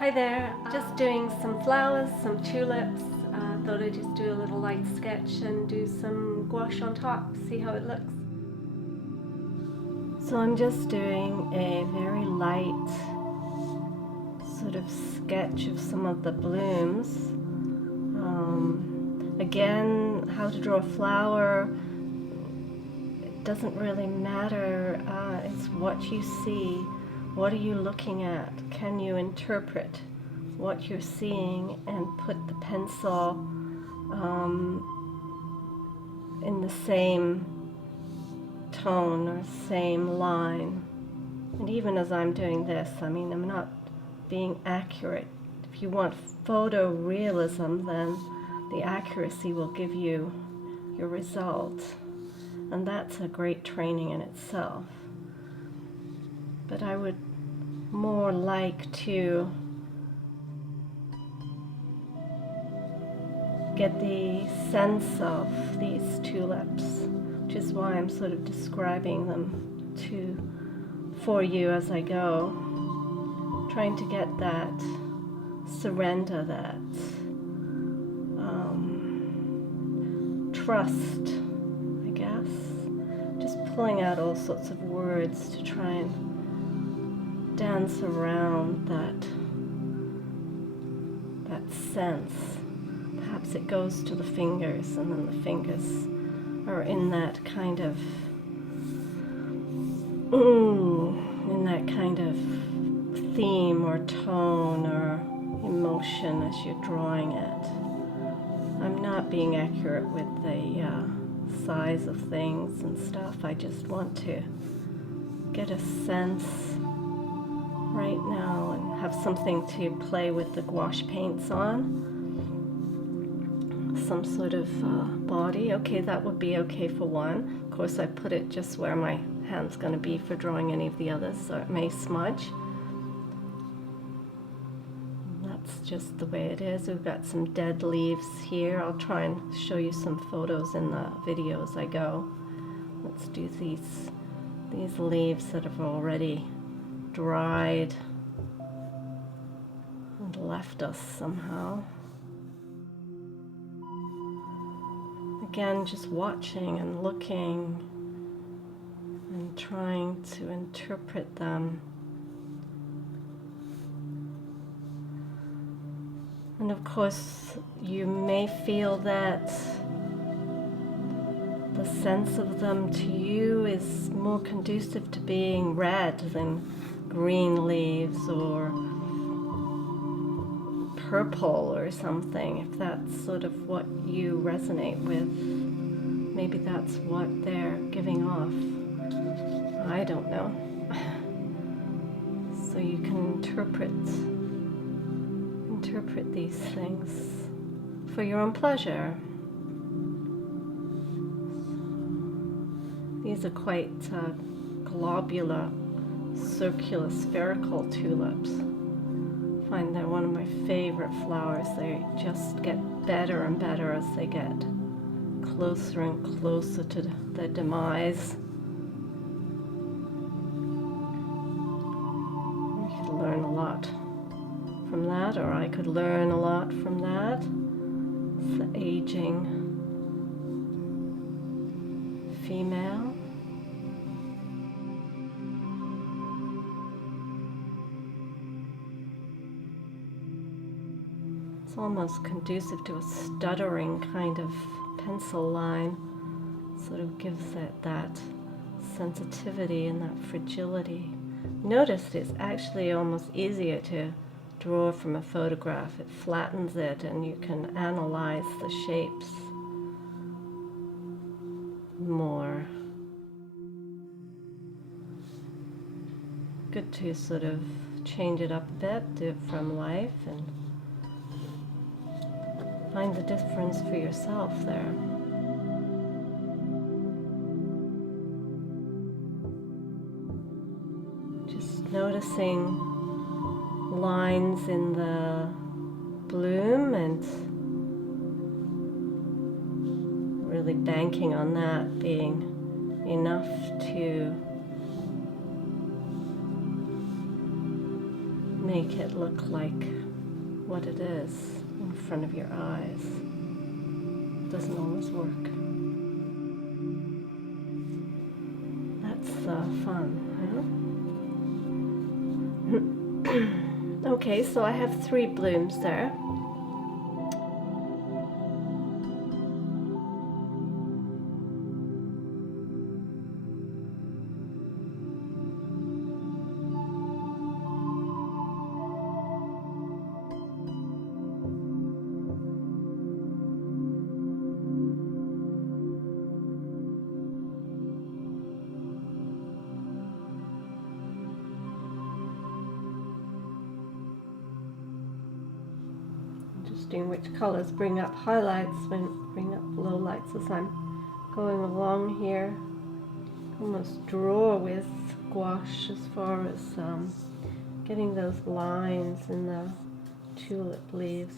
Hi there, just doing some flowers, some tulips. Thought I'd just do a little light sketch and do some gouache on top, see how it looks. So I'm just doing a very light sort of sketch of some of the blooms. Again, how to draw a flower, it doesn't really matter. It's what you see. What are you looking at? Can you interpret what you're seeing and put the pencil in the same tone or same line? And even as I'm doing this, I mean, I'm not being accurate. If you want photorealism, then the accuracy will give you your result. And that's a great training in itself. But I would more like to get the sense of these tulips, which is why I'm sort of describing them for you as I go, trying to get that surrender, that trust, I guess. Just pulling out all sorts of words to try and dance around that sense. Perhaps it goes to the fingers, and then the fingers are in that kind of theme or tone or emotion as you're drawing it. I'm not being accurate with the size of things and stuff. I just want to get a sense right now and have something to play with the gouache paints on. Some sort of body. Okay, that would be okay for one. Of course, I put it just where my hand's going to be for drawing any of the others, so it may smudge. That's just the way it is. We've got some dead leaves here. I'll try and show you some photos in the video as I go. Let's do these leaves that have already dried and left us somehow. Again, just watching and looking and trying to interpret them. And of course, you may feel that the sense of them to you is more conducive to being red than green leaves or purple or something. If that's sort of what you resonate with, maybe that's what they're giving off. I don't know. So you can interpret these things for your own pleasure. These are quite globular, circular, spherical tulips. I find they're one of my favorite flowers. They just get better and better as they get closer and closer to their demise. We could learn a lot from that, or I could learn a lot from that. It's the aging female. It's almost conducive to a stuttering kind of pencil line. Sort of gives it that sensitivity and that fragility. Notice it's actually almost easier to draw from a photograph. It flattens it and you can analyze the shapes more. Good to sort of change it up a bit, do it from life, and find the difference for yourself there. Just noticing lines in the bloom and really banking on that being enough to make it look like what it is in front of your eyes. It doesn't always work. That's fun, huh? Okay, so I have 3 blooms there. Interesting which colors bring up highlights and bring up lowlights as I'm going along here. Almost draw with gouache as far as getting those lines in the tulip leaves.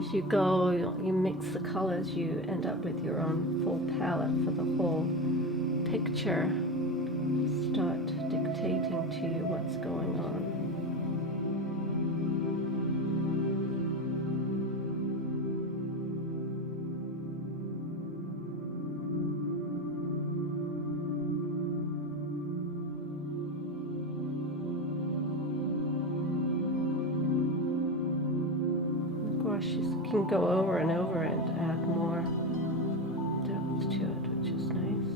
As you go, you mix the colors, you end up with your own full palette for the whole picture. Start dictating to you what's going on. You can go over and over and add more depth to it, which is nice.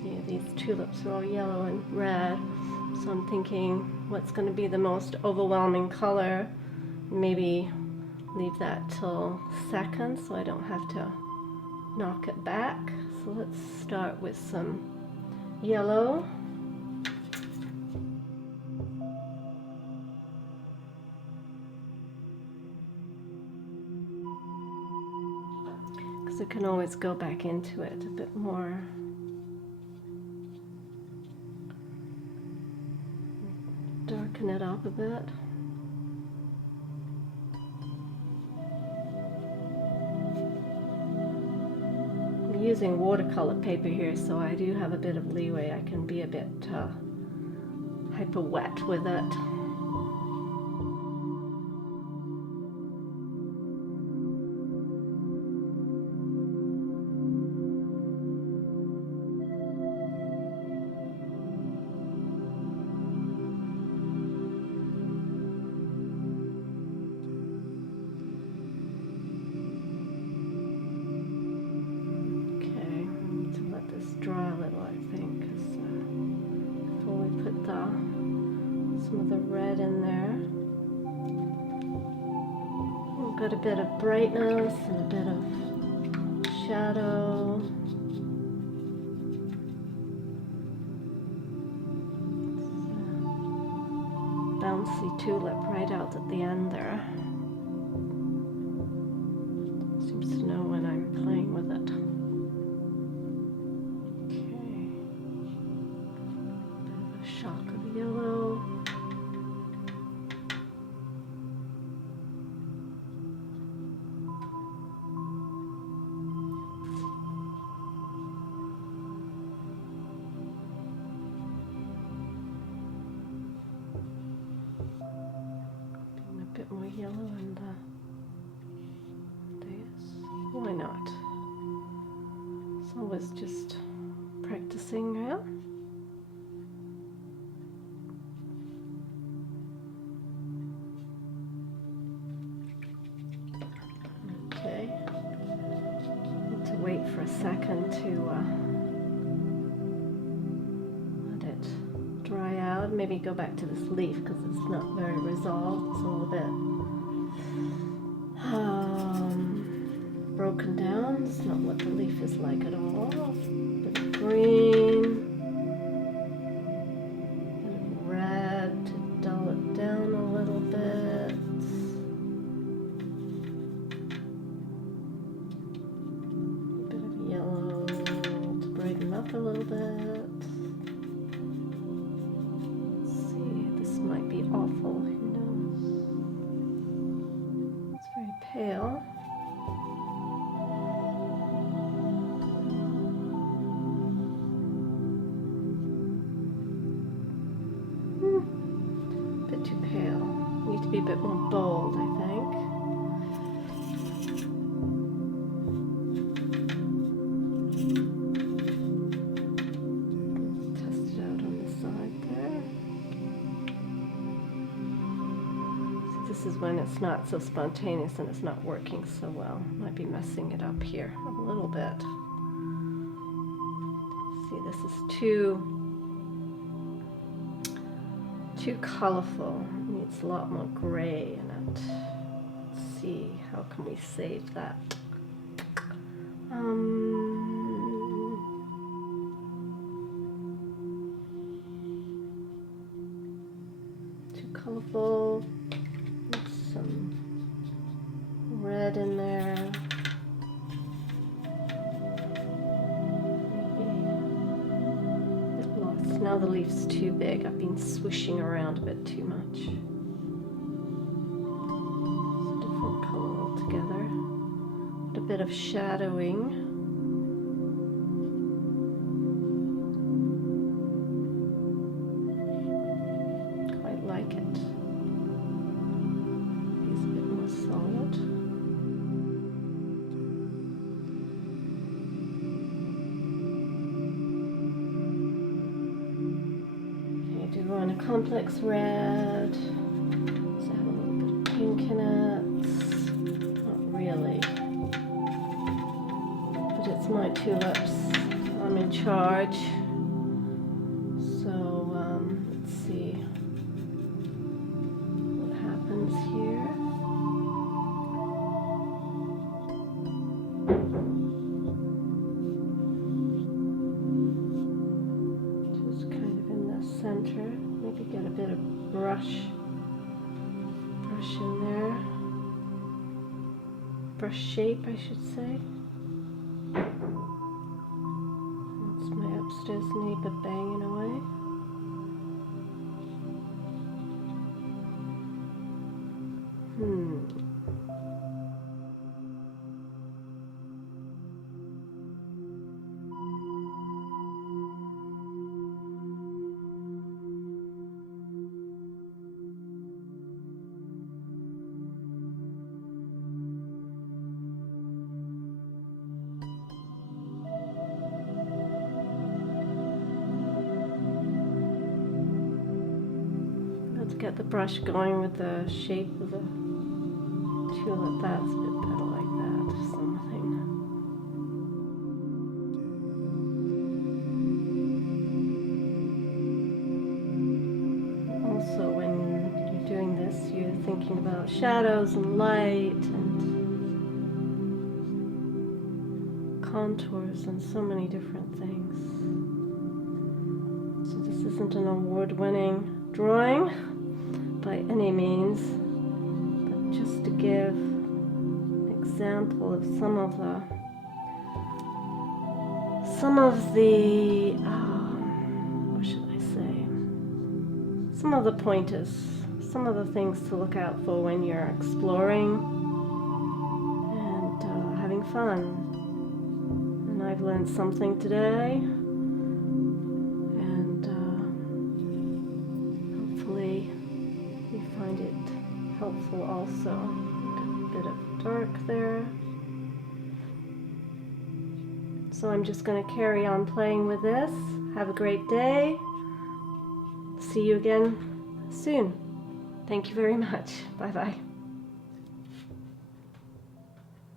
See, these tulips are all yellow and red, so I'm thinking what's going to be the most overwhelming color. Maybe leave that till second so I don't have to knock it back. So let's start with some yellow. Because I can always go back into it a bit more. Darken it up a bit. Using watercolor paper here, so I do have a bit of leeway. I can be a bit hyper wet with it. Dry a little, I think, before we put some of the red in there. We've got a bit of brightness and a bit of shadow. Bouncy tulip right out at the end there. Seems to know when I'm playing with it. Shock of yellow. And a bit more yellow in this. Why not? It's always just practicing, yeah? Wait for a second to let it dry out. Maybe go back to this leaf because it's not very not what the leaf is like at all. Bit of green, bit of red to dull it down a little bit. Bit of yellow to brighten up a little bit. Let's see, this might be awful, who knows? It's very pale. Bit too pale. Need to be a bit more bold, I think. Test it out on the side there. See, this is when it's not so spontaneous and it's not working so well. Might be messing it up here a little bit. See, this is too colorful. It needs a lot more gray in it. Let's see, how can we save that? Too colorful. There's some red in there. Now the leaf's too big. I've been swishing around a bit too much. It's a different color altogether. A bit of shadowing. Quite like it. It's a bit more solid. On a complex red, so have a little bit of pink in it. Not really, but it's my tulips. I'm in charge. So let's see what happens here. Just kind of in the center. Maybe get a bit of brush in there. Brush shape, I should say. That's my upstairs neighbor banging away. Get the brush going with the shape of the tulip. That's a bit better like that. Something. Also, when you're doing this, you're thinking about shadows and light and contours and so many different things. So this isn't an award-winning drawing by any means, but just to give an example of some of the what should I say? Some of the pointers, some of the things to look out for when you're exploring and having fun. And I've learned something today, and hopefully you find it helpful also. A bit of dark there. So I'm just going to carry on playing with this. Have a great day. See you again soon. Thank you very much. Bye-bye.